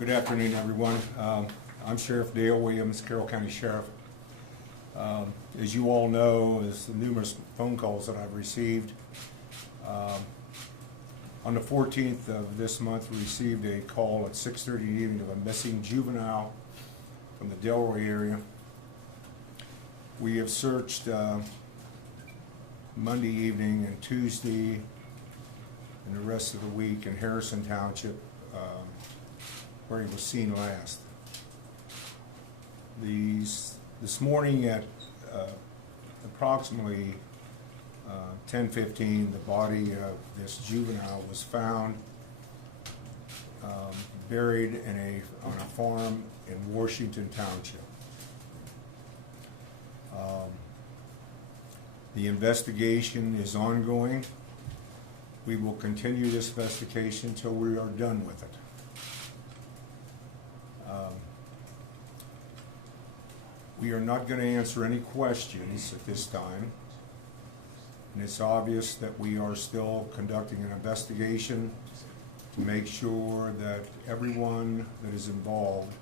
Good afternoon, everyone. I'm Sheriff Dale Williams, Carroll County Sheriff. As you all know, as the numerous phone calls that I've received, on the 14th of this month, we received a call at 6:30 in the evening of a missing juvenile from the Delray area. We have searched Monday evening and Tuesday and the rest of the week in Harrison Township, where he was seen last. This morning at approximately 10:15, the body of this juvenile was found buried on a farm in Washington Township. The investigation is ongoing. We will continue this investigation until we are done with it. We are not going to answer any questions at this time, and it's obvious that we are still conducting an investigation to make sure that everyone that is involved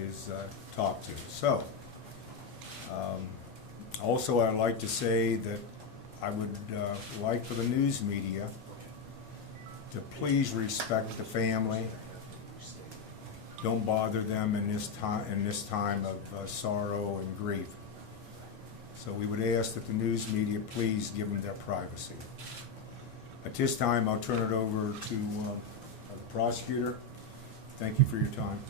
is talked to. So, also I'd like to say that I would like for the news media to please respect the family. Don't bother them in this time of sorrow and grief. So we would ask that the news media please give them their privacy. At this time, I'll turn it over to the prosecutor. Thank you for your time.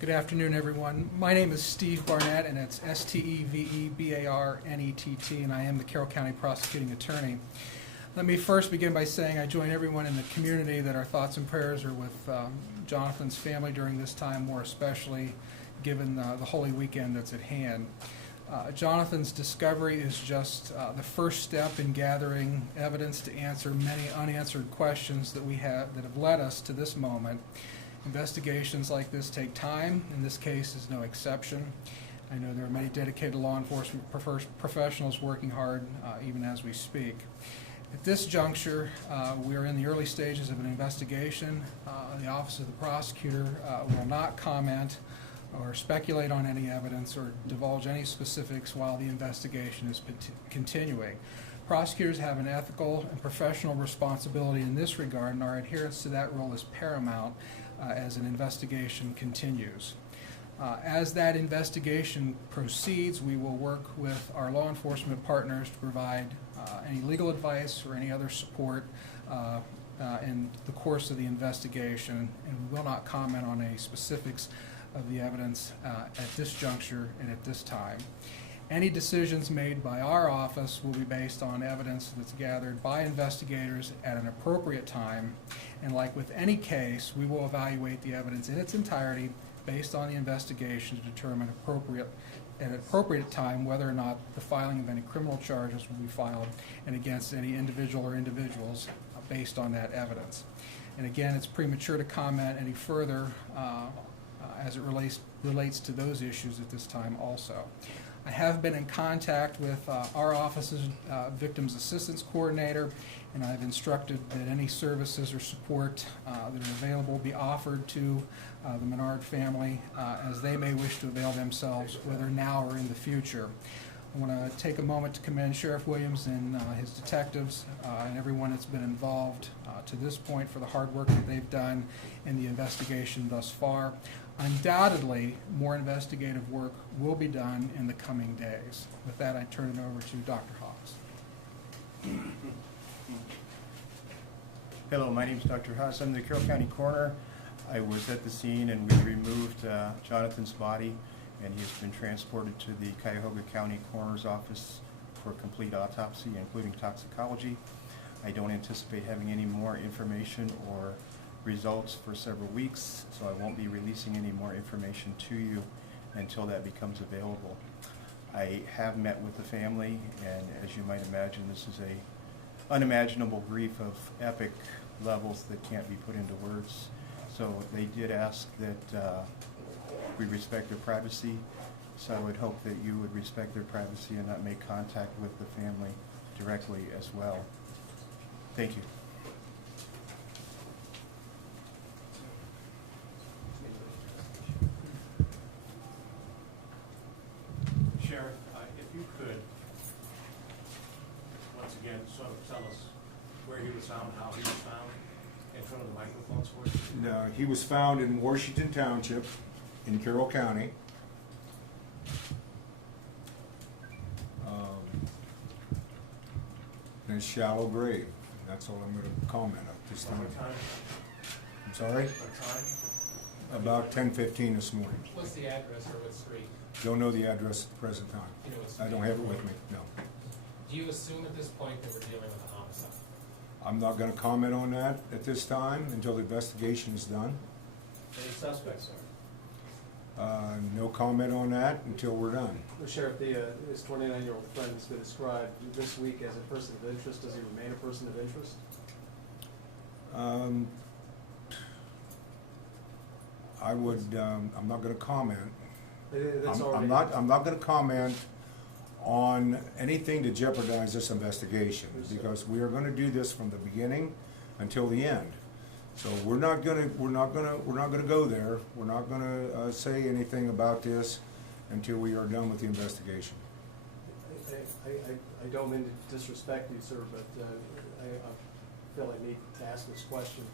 Good afternoon, everyone. My name is Steve Barnett, and it's Stevebarnett, and I am the Carroll County Prosecuting Attorney. Let me first begin by saying I join everyone in the community that our thoughts and prayers are with Jonathan's family during this time, more especially given the Holy Weekend that's at hand. Jonathan's discovery is just the first step in gathering evidence to answer many unanswered questions that have led us to this moment. Investigations like this take time, and this case is no exception. I know there are many dedicated law enforcement professionals working hard even as we speak. At this juncture, we are in the early stages of an investigation. The Office of the Prosecutor will not comment or speculate on any evidence or divulge any specifics while the investigation is continuing. Prosecutors have an ethical and professional responsibility in this regard, and our adherence to that role is paramount as an investigation continues. As that investigation proceeds, we will work with our law enforcement partners to provide any legal advice or any other support in the course of the investigation, and we will not comment on any specifics of the evidence at this juncture and at this time. Any decisions made by our office will be based on evidence that's gathered by investigators at an appropriate time, and like with any case, we will evaluate the evidence in its entirety based on the investigation to determine at an appropriate time whether or not the filing of any criminal charges will be filed and against any individual or individuals based on that evidence. And again, it's premature to comment any further as it relates to those issues at this time also. I have been in contact with our office's Victims Assistance Coordinator, and I've instructed that any services or support that are available be offered to the Menard family as they may wish to avail themselves, whether now or in the future. I want to take a moment to commend Sheriff Williams and his detectives and everyone that's been involved to this point for the hard work that they've done in the investigation thus far. Undoubtedly, more investigative work will be done in the coming days. With that, I turn it over to Dr. Haas. Hello, my name is Dr. Haas. I'm the Carroll County Coroner. I was at the scene and we removed Jonathan's body, and he has been transported to the Cuyahoga County Coroner's Office for a complete autopsy, including toxicology. I don't anticipate having any more information or results for several weeks, so I won't be releasing any more information to you until that becomes available. I have met with the family, and as you might imagine, this is a unimaginable grief of epic levels that can't be put into words. So they did ask that we respect their privacy So I would hope that you would respect their privacy and not make contact with the family directly as well. Thank you. Sheriff, if you could, once again, sort of tell us where he was found, how he was found, in front of the microphones for us. No, he was found in Washington Township in Carroll County. In a shallow grave. That's all I'm going to comment at this time. What time? I'm sorry? What time? About 10:15 this morning. What's the address or what street? Don't know the address at the present time. You know what I don't street? have it with me, no. Do you assume at this point that we're dealing with a homicide? I'm not going to comment on that at this time until the investigation is done. Any suspects, sir? No comment on that until we're done. The sheriff, his 29-year-old friend has been described this week as a person of interest. Does he remain a person of interest? I would, I'm not going to comment. That's I'm already. not going to comment on anything to jeopardize this investigation, because we are going to do this from the beginning until the end. So we're not going to go there. We're not going to say anything about this until we are done with the investigation. I don't mean to disrespect you, sir, but I feel I need to ask this question.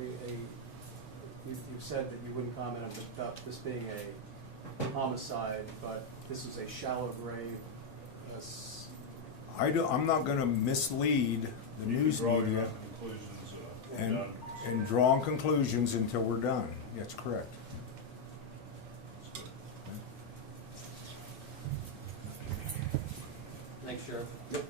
You said that you wouldn't comment about this being a homicide, but this is a shallow grave. I'm not going to mislead the news media and draw conclusions until we're done. That's correct. Thanks, Sheriff. Yep.